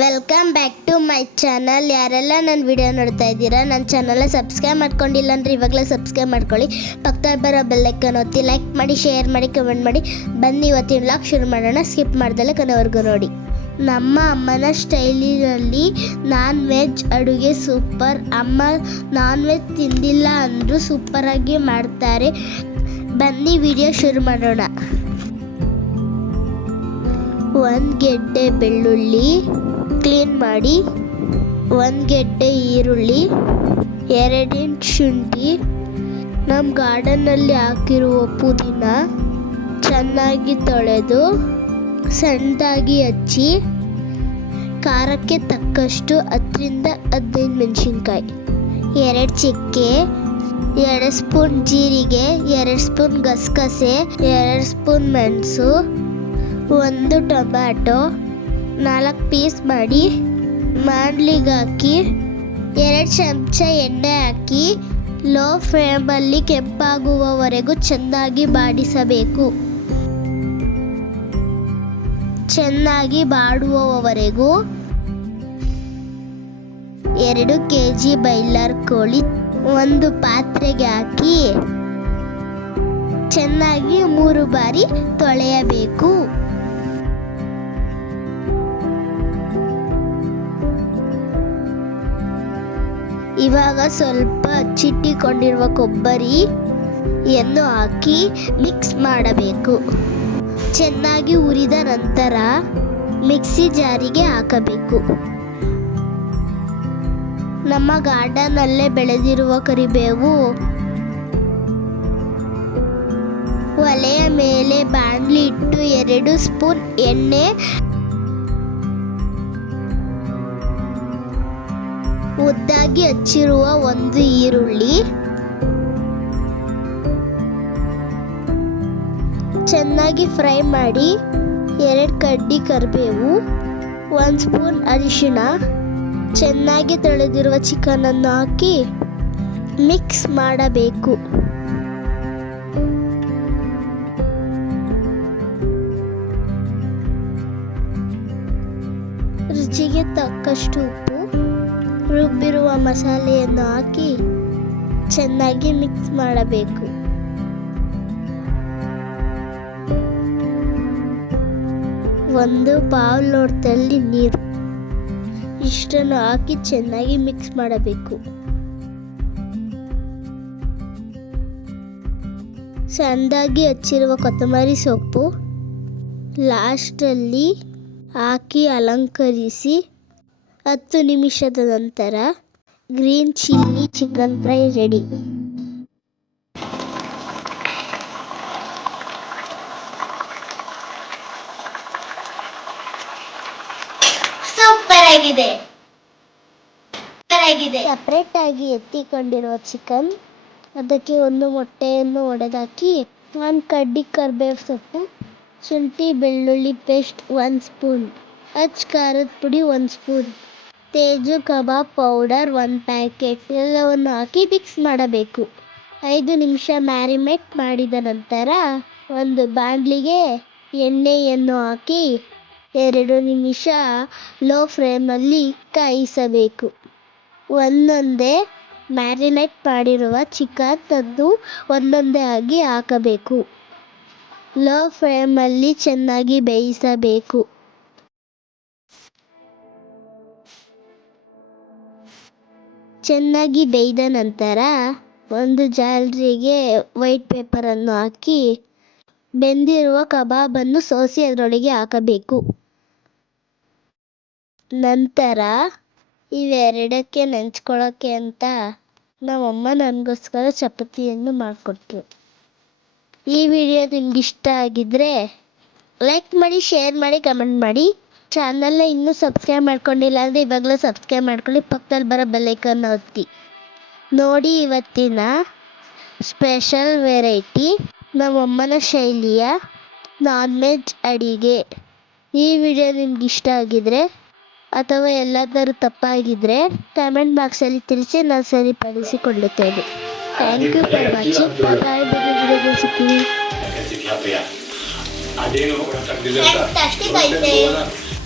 Welcome back to my channel ಯಾರೆಲ್ಲ ನನ್ನ video ನೋಡ್ತಾ ಇದ್ದೀರಾ ನನ್ನ ಚಾನಲ್ನ ಸಬ್ಸ್ಕ್ರೈಬ್ ಮಾಡ್ಕೊಂಡಿಲ್ಲ ಅಂದರೆ ಇವಾಗಲೇ ಸಬ್ಸ್ಕ್ರೈಬ್ ಮಾಡ್ಕೊಳ್ಳಿ. ಪಕ್ಕದಲ್ಲಿ ಬರೋ ಬೆಲ್ಲೈಕನ್ ಒತ್ತಿ ಲೈಕ್ ಮಾಡಿ ಶೇರ್ ಮಾಡಿ ಕಮೆಂಟ್ ಮಾಡಿ. ಬನ್ನಿ, ಇವತ್ತಿನ ವ್ಲಾಗ್ ಶುರು ಮಾಡೋಣ. ಸ್ಕಿಪ್ ಮಾಡ್ದಲೆ ಕೊನೆವರೆಗೂ ನೋಡಿ. ನಮ್ಮ ಅಮ್ಮನ ಸ್ಟೈಲಿನಲ್ಲಿ ನಾನ್ ವೆಜ್ ಅಡುಗೆ ಸೂಪರ್ ಅಮ್ಮ ನಾನ್ ವೆಜ್ ತಿಂದಿಲ್ಲ ಅಂದರೂ ಸೂಪರಾಗಿ ಮಾಡ್ತಾರೆ. ಬನ್ನಿ ವಿಡಿಯೋ ಶುರು ಮಾಡೋಣ. ಒಂದು ಗೆಡ್ಡೆ ಬೆಳ್ಳುಳ್ಳಿ ಕ್ಲೀನ್ ಮಾಡಿ, ಒಂದು ಗೆಡ್ಡೆ ಈರುಳ್ಳಿ ಎರಡಿನ ಶುಂಠಿ ನಮ್ಮ ಗಾರ್ಡನ್ನಲ್ಲಿ ಹಾಕಿರುವ ಪುದೀನ ಚೆನ್ನಾಗಿ ತೊಳೆದು, ಸಣ್ಣದಾಗಿ ಹಚ್ಚಿ, ಖಾರಕ್ಕೆ ತಕ್ಕಷ್ಟು ಹತ್ತರಿಂದ ಹದಿನೈದು ಮೆಣಸಿನ್ಕಾಯಿ, ಎರಡು ಚಿಕ್ಕೆ, ಎರಡು ಸ್ಪೂನ್ ಜೀರಿಗೆ, ಎರಡು ಸ್ಪೂನ್ ಗಸಗಸೆ, ಎರಡು ಸ್ಪೂನ್ ಮೆಣಸು, ಒಂದು ಟೊಮ್ಯಾಟೊ ನಾಲ್ಕು ಪೀಸ್ ಮಾಡಿ ಮಾಡ್ಲಿಗೆ ಹಾಕಿ, ಎರಡು ಚಮಚ ಎಣ್ಣೆ ಹಾಕಿ, ಲೋ ಫ್ಲೇಮಲ್ಲಿ ಕೆಂಪಾಗುವವರೆಗೂ ಚೆನ್ನಾಗಿ ಬಾಡಿಸಬೇಕು. ಚೆನ್ನಾಗಿ ಬಾಡುವವರೆಗೂ ಎರಡು ಕೆ ಜಿ ಬೈಲರ್ ಕೋಳಿ ಒಂದು ಪಾತ್ರೆಗೆ ಹಾಕಿ ಚೆನ್ನಾಗಿ ಮೂರು ಬಾರಿ ತೊಳೆಯಬೇಕು. ಇವಾಗ ಸ್ವಲ್ಪ ಚಿಟ್ಟಿಕೊಂಡಿರುವ ಕೊಬ್ಬರಿಯನ್ನು ಹಾಕಿ ಮಿಕ್ಸ್ ಮಾಡಬೇಕು. ಚೆನ್ನಾಗಿ ಹುರಿದ ನಂತರ ಮಿಕ್ಸಿ ಜಾರಿಗೆ ಹಾಕಬೇಕು. ನಮ್ಮ ಗಾರ್ಡನ್ನಲ್ಲೇ ಬೆಳೆದಿರುವ ಕರಿಬೇವು ಒಲೆಯ ಮೇಲೆ ಬಾಣಲಿ ಇಟ್ಟು ಎರಡು ಸ್ಪೂನ್ ಎಣ್ಣೆ ಉದ್ದಾಗಿ ಹಚ್ಚಿರುವ ಒಂದು ಈರುಳ್ಳಿ, ಚೆನ್ನಾಗಿ ಫ್ರೈ ಮಾಡಿ ಎರಡು ಕಡ್ಡಿ ಕರಿಬೇವು, ಒಂದು ಸ್ಪೂನ್ ಅರಿಶಿಣ, ಚೆನ್ನಾಗಿ ತೊಳೆದಿರುವ ಚಿಕನನ್ನು ಹಾಕಿ ಮಿಕ್ಸ್ ಮಾಡಬೇಕು. ರುಚಿಗೆ ತಕ್ಕಷ್ಟು ಉಪ್ಪು. ರುಬ್ಬಿರುವ ಮಸಾಲೆಯನ್ನು ಹಾಕಿ ಚೆನ್ನಾಗಿ ಮಿಕ್ಸ್ ಮಾಡಬೇಕು. ಒಂದು ಪಾವ್ ಲೋಟದಲ್ಲಿ ನೀರು. ಇಷ್ಟನ್ನು ಹಾಕಿ ಚೆನ್ನಾಗಿ ಮಿಕ್ಸ್ ಮಾಡಬೇಕು. ಸಣ್ಣದಾಗಿ ಹಚ್ಚಿರುವ ಕೊತ್ತಂಬರಿ ಸೊಪ್ಪು ಲಾಸ್ಟಲ್ಲಿ ಹಾಕಿ ಅಲಂಕರಿಸಿ ಹತ್ತು ನಿಮಿಷದ ನಂತರ green chilli chicken fry ready. Super ಆಗಿದೆ. ಸಪ್ರೇಟ್ ಆಗಿ ಎತ್ತಿಕೊಂಡಿರುವ ಚಿಕನ್ ಅದಕ್ಕೆ ಒಂದು ಮೊಟ್ಟೆಯನ್ನು ಒಡೆದಾಕಿ ಒಂದು ಕಡ್ಡಿ ಕರ್ಬೇವು ಸೊಪ್ಪು ಶುಂಠಿ ಬೆಳ್ಳುಳ್ಳಿ ಪೇಸ್ಟ್ ಒಂದು ಸ್ಪೂನ್ ಹಚ್ ಖಾರದ ಪುಡಿ ಒಂದು ಸ್ಪೂನ್ ತೇಜು ಕಬಾಬ್ ಪೌಡರ್ ಒಂದು ಪ್ಯಾಕೆಟ್ ಎಲ್ಲವನ್ನು ಹಾಕಿ ಮಿಕ್ಸ್ ಮಾಡಬೇಕು. ಐದು ನಿಮಿಷ ಮ್ಯಾರಿನೇಟ್ ಮಾಡಿದ ನಂತರ ಒಂದು ಬಾಣಲಿಗೆ ಎಣ್ಣೆಯನ್ನು ಹಾಕಿ ಎರಡು ನಿಮಿಷ ಲೋ ಫ್ಲೇಮಲ್ಲಿ ಕಾಯಿಸಬೇಕು. ಒಂದೊಂದೇ ಮ್ಯಾರಿನೇಟ್ ಮಾಡಿರುವ ಚಿಕನ್ ತಂದು ಒಂದೊಂದೇ ಆಗಿ ಹಾಕಬೇಕು. ಲೋ ಫ್ಲೇಮಲ್ಲಿ ಚೆನ್ನಾಗಿ ಬೇಯಿಸಬೇಕು. ಚೆನ್ನಾಗಿ ಬೇಯ್ದ ನಂತರ ಒಂದು ಜಾಲರಿಗೆ ವೈಟ್ ಪೇಪರನ್ನು ಹಾಕಿ, ಬೆಂದಿರುವ ಕಬಾಬನ್ನು ಸೋಸಿ ಅದರೊಳಗೆ ಹಾಕಬೇಕು. ನಂತರ ಇವೆರಡಕ್ಕೆ ನೆಂಚ್ಕೊಳ್ಳೋಕ್ಕೆ ಅಂತ ನಮ್ಮಮ್ಮ ನನಗೋಸ್ಕರ ಚಪಾತಿಯನ್ನು ಮಾಡಿಕೊಟ್ರು. ಈ ವಿಡಿಯೋ ನಿಮ್ಗೆ ಇಷ್ಟ ಆಗಿದ್ರೆ ಲೈಕ್ ಮಾಡಿ ಶೇರ್ ಮಾಡಿ ಕಮೆಂಟ್ ಮಾಡಿ. ಚಾನಲ್ನ ಇನ್ನೂ ಸಬ್ಸ್ಕ್ರೈಬ್ ಮಾಡ್ಕೊಂಡಿಲ್ಲ ಅಂದರೆ ಇವಾಗಲೇ ಸಬ್ಸ್ಕ್ರೈಬ್ ಮಾಡ್ಕೊಳ್ಳಿ. ಪಕ್ಕದಲ್ಲಿ ಬರೋ ಬೆಲ್ಲೈಕನ್ನ ಒತ್ತಿ. ನೋಡಿ ಇವತ್ತಿನ ಸ್ಪೆಷಲ್ ವೆರೈಟಿ ನಮ್ಮಮ್ಮನ ಶೈಲಿಯ ನಾನ್ ವೆಜ್ ಅಡಿಗೆ. ಈ ವಿಡಿಯೋ ನಿಮ್ಗೆ ಇಷ್ಟ ಆಗಿದ್ರೆ ಅಥವಾ ಎಲ್ಲಾದರೂ ತಪ್ಪಾಗಿದ್ದರೆ ಕಮೆಂಟ್ ಬಾಕ್ಸಲ್ಲಿ ತಿಳಿಸಿ ನಾನು ಸರಿಪಡಿಸಿಕೊಳ್ಳುತ್ತೇನೆ. Thank you for watching bye ಸಿಗ್ತೀವಿ ಅದೇನು